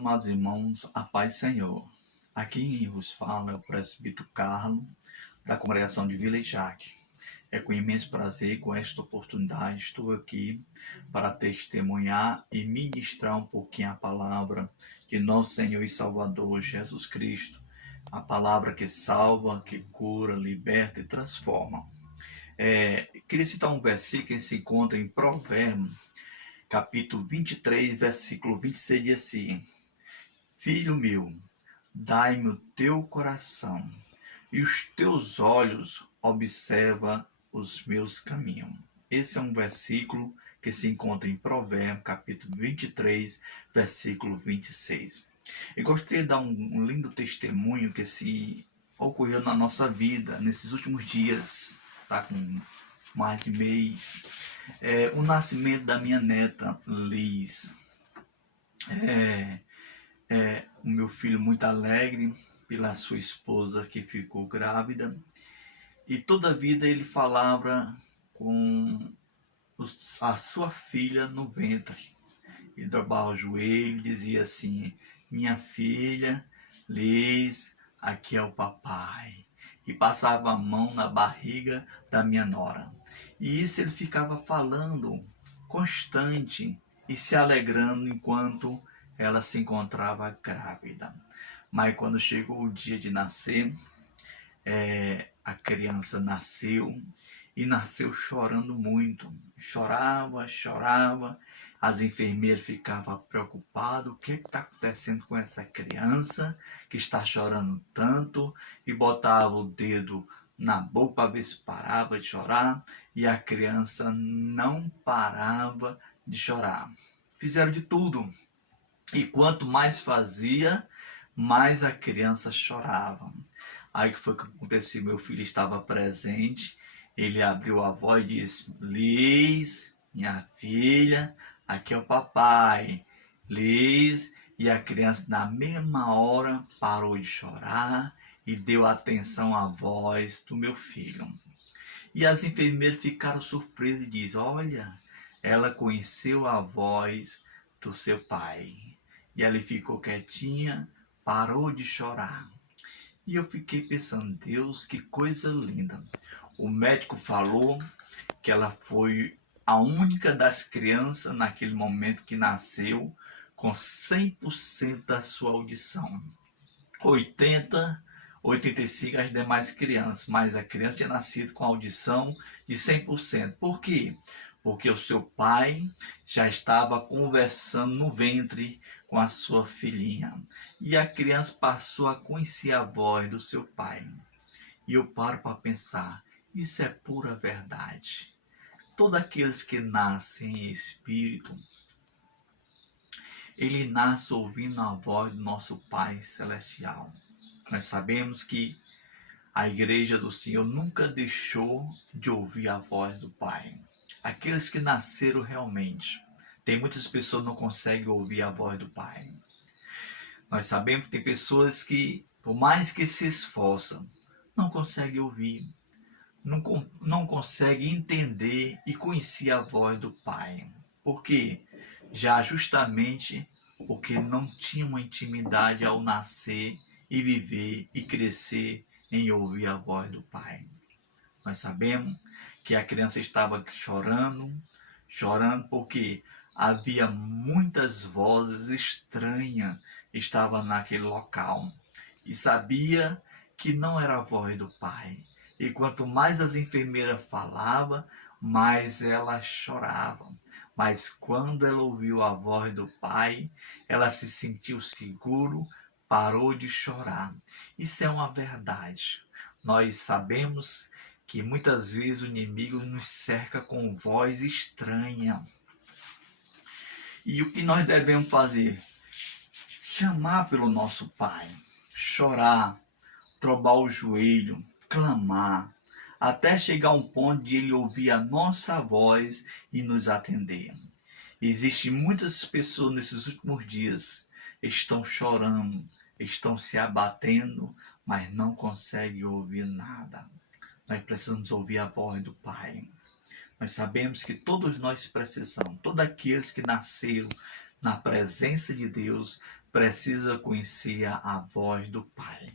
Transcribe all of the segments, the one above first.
Amados irmãos, a paz do Senhor. Aqui vos fala é o presbítero Carlos, da congregação de Vila Jaque. É com imenso prazer, com esta oportunidade, estou aqui para testemunhar e ministrar um pouquinho a palavra de nosso Senhor e Salvador Jesus Cristo. A palavra que salva, que cura, liberta e transforma. Queria citar um versículo que se encontra em Provérbios, capítulo 23, versículo 26, diz assim: Filho meu, dai-me o teu coração, e os teus olhos observa os meus caminhos. Esse é um versículo que se encontra em Provérbios, capítulo 23, versículo 26. Eu gostaria de dar um lindo testemunho que se ocorreu na nossa vida nesses últimos dias, tá? Com mais de mês. O nascimento da minha neta, Liz. O meu filho muito alegre pela sua esposa que ficou grávida. E toda a vida ele falava com a sua filha no ventre. Ele dobrava o joelho e dizia assim: minha filha, Liz, aqui é o papai. E passava a mão na barriga da minha nora. E isso ele ficava falando constante e se alegrando enquanto ela se encontrava grávida. Mas quando chegou o dia de nascer, a criança nasceu e nasceu chorando muito. Chorava. As enfermeiras ficavam preocupadas. O que está acontecendo com essa criança que está chorando tanto? E botava o dedo na boca para ver se parava de chorar. E a criança não parava de chorar. Fizeram de tudo. E quanto mais fazia, mais a criança chorava. Aí que foi que aconteceu? Meu filho estava presente. Ele abriu a voz e disse: Liz, minha filha, aqui é o papai. Liz. E a criança na mesma hora parou de chorar e deu atenção à voz do meu filho. E as enfermeiras ficaram surpresas e dizem: olha, ela conheceu a voz do seu pai. E ela ficou quietinha, parou de chorar. E eu fiquei pensando: Deus, que coisa linda. O médico falou que ela foi a única das crianças naquele momento que nasceu com 100% da sua audição. 85% as demais crianças, mas a criança tinha nascido com audição de 100%. Por quê? Porque o seu pai já estava conversando no ventre com a sua filhinha. E a criança passou a conhecer a voz do seu pai. E eu paro para pensar: isso é pura verdade. Todos aqueles que nascem em espírito, ele nasce ouvindo a voz do nosso Pai Celestial. Nós sabemos que a igreja do Senhor nunca deixou de ouvir a voz do Pai. Aqueles que nasceram realmente. Tem muitas pessoas que não conseguem ouvir a voz do Pai. Nós sabemos que tem pessoas que, por mais que se esforçam, não conseguem ouvir. Não conseguem entender e conhecer a voz do Pai. Por quê? Já justamente porque não tinha uma intimidade ao nascer e viver e crescer em ouvir a voz do Pai. Nós sabemos que a criança estava chorando porque havia muitas vozes estranhas que estavam naquele local. E sabia que não era a voz do Pai. E quanto mais as enfermeiras falavam, mais ela chorava. Mas quando ela ouviu a voz do Pai, ela se sentiu seguro, parou de chorar. Isso é uma verdade. Nós sabemos que muitas vezes o inimigo nos cerca com voz estranha. E o que nós devemos fazer? Chamar pelo nosso Pai, chorar, trobar o joelho, clamar, até chegar a um ponto de ele ouvir a nossa voz e nos atender. Existem muitas pessoas nesses últimos dias que estão chorando, estão se abatendo, mas não conseguem ouvir nada. Nós precisamos ouvir a voz do Pai. Nós sabemos que todos nós precisamos, todos aqueles que nasceram na presença de Deus, precisa conhecer a voz do Pai.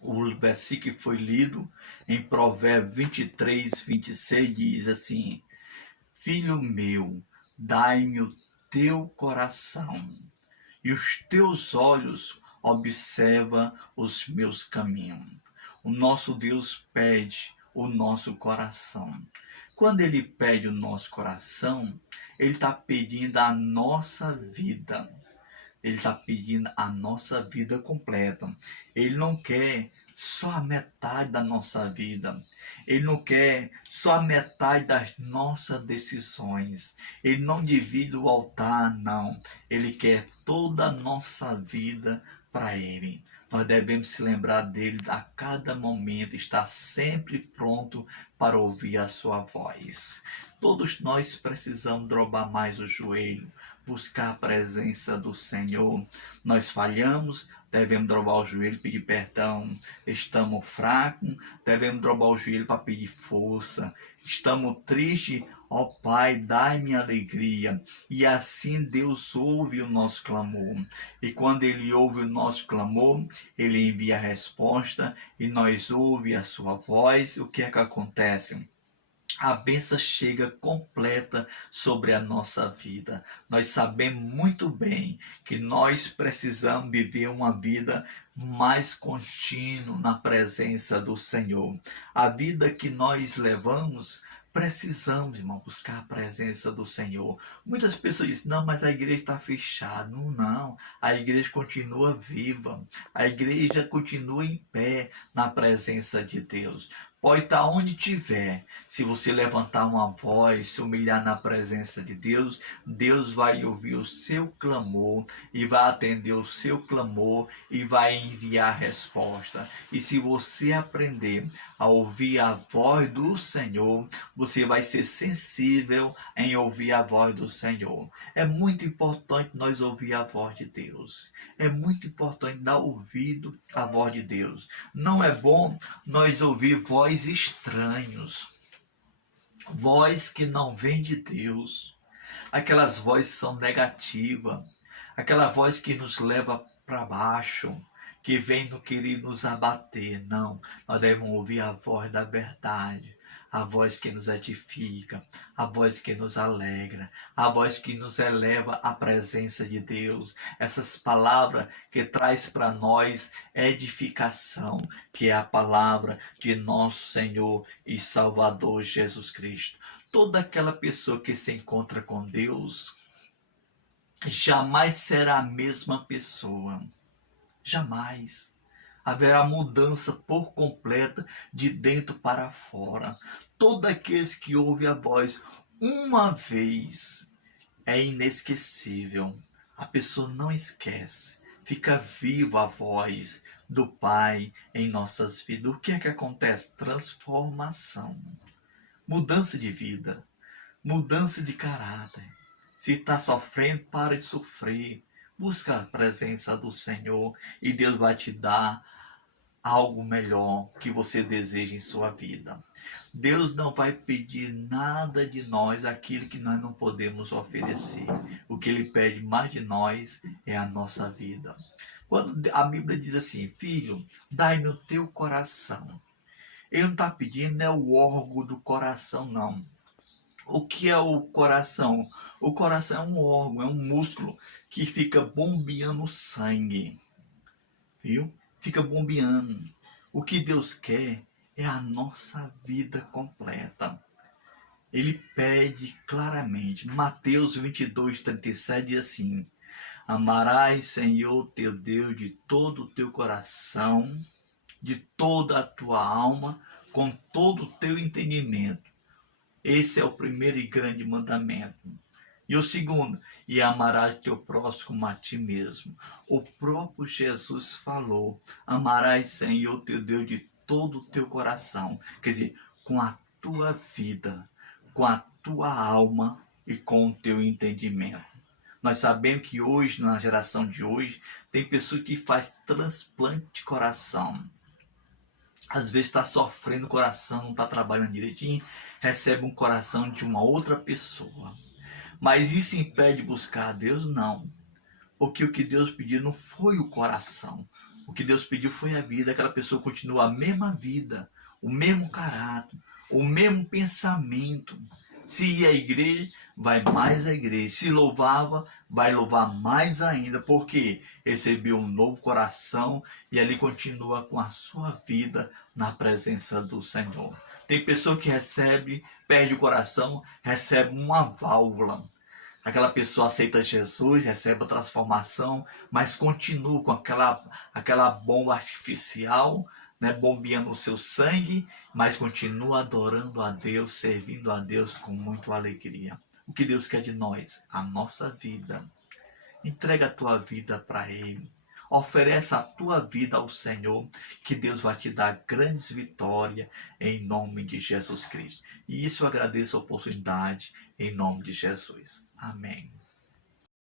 O versículo que foi lido em Provérbios 23, 26 diz assim: Filho meu, dai-me o teu coração, e os teus olhos observa os meus caminhos. O nosso Deus pede o nosso coração. Quando ele pede o nosso coração, ele está pedindo a nossa vida. Ele está pedindo a nossa vida completa. Ele não quer só a metade da nossa vida. Ele não quer só a metade das nossas decisões. Ele não divide o altar, não. Ele quer toda a nossa vida para Ele. Nós devemos se lembrar dele a cada momento, estar sempre pronto para ouvir a sua voz. Todos nós precisamos dobrar mais o joelho, buscar a presença do Senhor. Nós falhamos, devemos dobrar o joelho, pedir perdão. Estamos fracos, devemos dobrar o joelho para pedir força. Estamos tristes, ó Pai, dai-me alegria. E assim Deus ouve o nosso clamor. E quando Ele ouve o nosso clamor, Ele envia a resposta e nós ouvimos a sua voz. O que é que acontece? A bênção chega completa sobre a nossa vida. Nós sabemos muito bem que nós precisamos viver uma vida mais contínua na presença do Senhor. A vida que nós levamos, precisamos, irmão, buscar a presença do Senhor. Muitas pessoas dizem, não, mas a igreja está fechada. Não, não, a igreja continua viva. A igreja continua em pé na presença de Deus. Pode estar onde tiver, se você levantar uma voz, se humilhar na presença de Deus, Deus vai ouvir o seu clamor e vai atender o seu clamor e vai enviar a resposta. E se você aprender a ouvir a voz do Senhor, você vai ser sensível em ouvir a voz do Senhor. É muito importante nós ouvir a voz de Deus. É muito importante dar ouvido à voz de Deus. Não é bom nós ouvir voz estranhos, voz que não vem de Deus, aquelas vozes são negativas, aquela voz que nos leva para baixo, que vem no querer nos abater. Não, nós devemos ouvir a voz da verdade, a voz que nos edifica, a voz que nos alegra, a voz que nos eleva à presença de Deus. Essas palavras que traz para nós edificação, que é a palavra de nosso Senhor e Salvador Jesus Cristo. Toda aquela pessoa que se encontra com Deus jamais será a mesma pessoa. Jamais. Haverá mudança por completa de dentro para fora. Todos aqueles que ouvem a voz uma vez é inesquecível. A pessoa não esquece. Fica viva a voz do Pai em nossas vidas. O que é que acontece? Transformação. Mudança de vida. Mudança de caráter. Se está sofrendo, para de sofrer. Busca a presença do Senhor e Deus vai te dar algo melhor que você deseja em sua vida. Deus não vai pedir nada de nós, aquilo que nós não podemos oferecer. O que Ele pede mais de nós é a nossa vida. Quando a Bíblia diz assim, filho, dai-me o teu coração. Ele não está pedindo o órgão do coração, não. O que é o coração? O coração é um órgão, é um músculo que fica bombeando o sangue. Viu? Fica bombeando. O que Deus quer é a nossa vida completa. Ele pede claramente. Mateus 22, 37 diz assim: amarás, Senhor, teu Deus, de todo o teu coração, de toda a tua alma, com todo o teu entendimento. Esse é o primeiro e grande mandamento. E o segundo, e amarás teu próximo como a ti mesmo. O próprio Jesus falou, amarás, Senhor, teu Deus, de todo o teu coração. Quer dizer, com a tua vida, com a tua alma e com o teu entendimento. Nós sabemos que hoje, na geração de hoje, tem pessoa que faz transplante de coração. Às vezes está sofrendo o coração, não está trabalhando direitinho, recebe um coração de uma outra pessoa. Mas isso impede de buscar a Deus? Não. Porque o que Deus pediu não foi o coração. O que Deus pediu foi a vida. Aquela pessoa continua a mesma vida, o mesmo caráter, o mesmo pensamento. Se ia à igreja, vai mais à igreja. Se louvava, vai louvar mais ainda. Porque recebeu um novo coração e ali continua com a sua vida na presença do Senhor. Tem pessoa que recebe, perde o coração, recebe uma válvula. Aquela pessoa aceita Jesus, recebe a transformação, mas continua com aquela bomba artificial, né, bombeando o seu sangue, mas continua adorando a Deus, servindo a Deus com muita alegria. O que Deus quer de nós? A nossa vida. Entrega a tua vida para Ele. Oferece a tua vida ao Senhor, que Deus vai te dar grandes vitórias em nome de Jesus Cristo. E isso eu agradeço a oportunidade em nome de Jesus. Amém.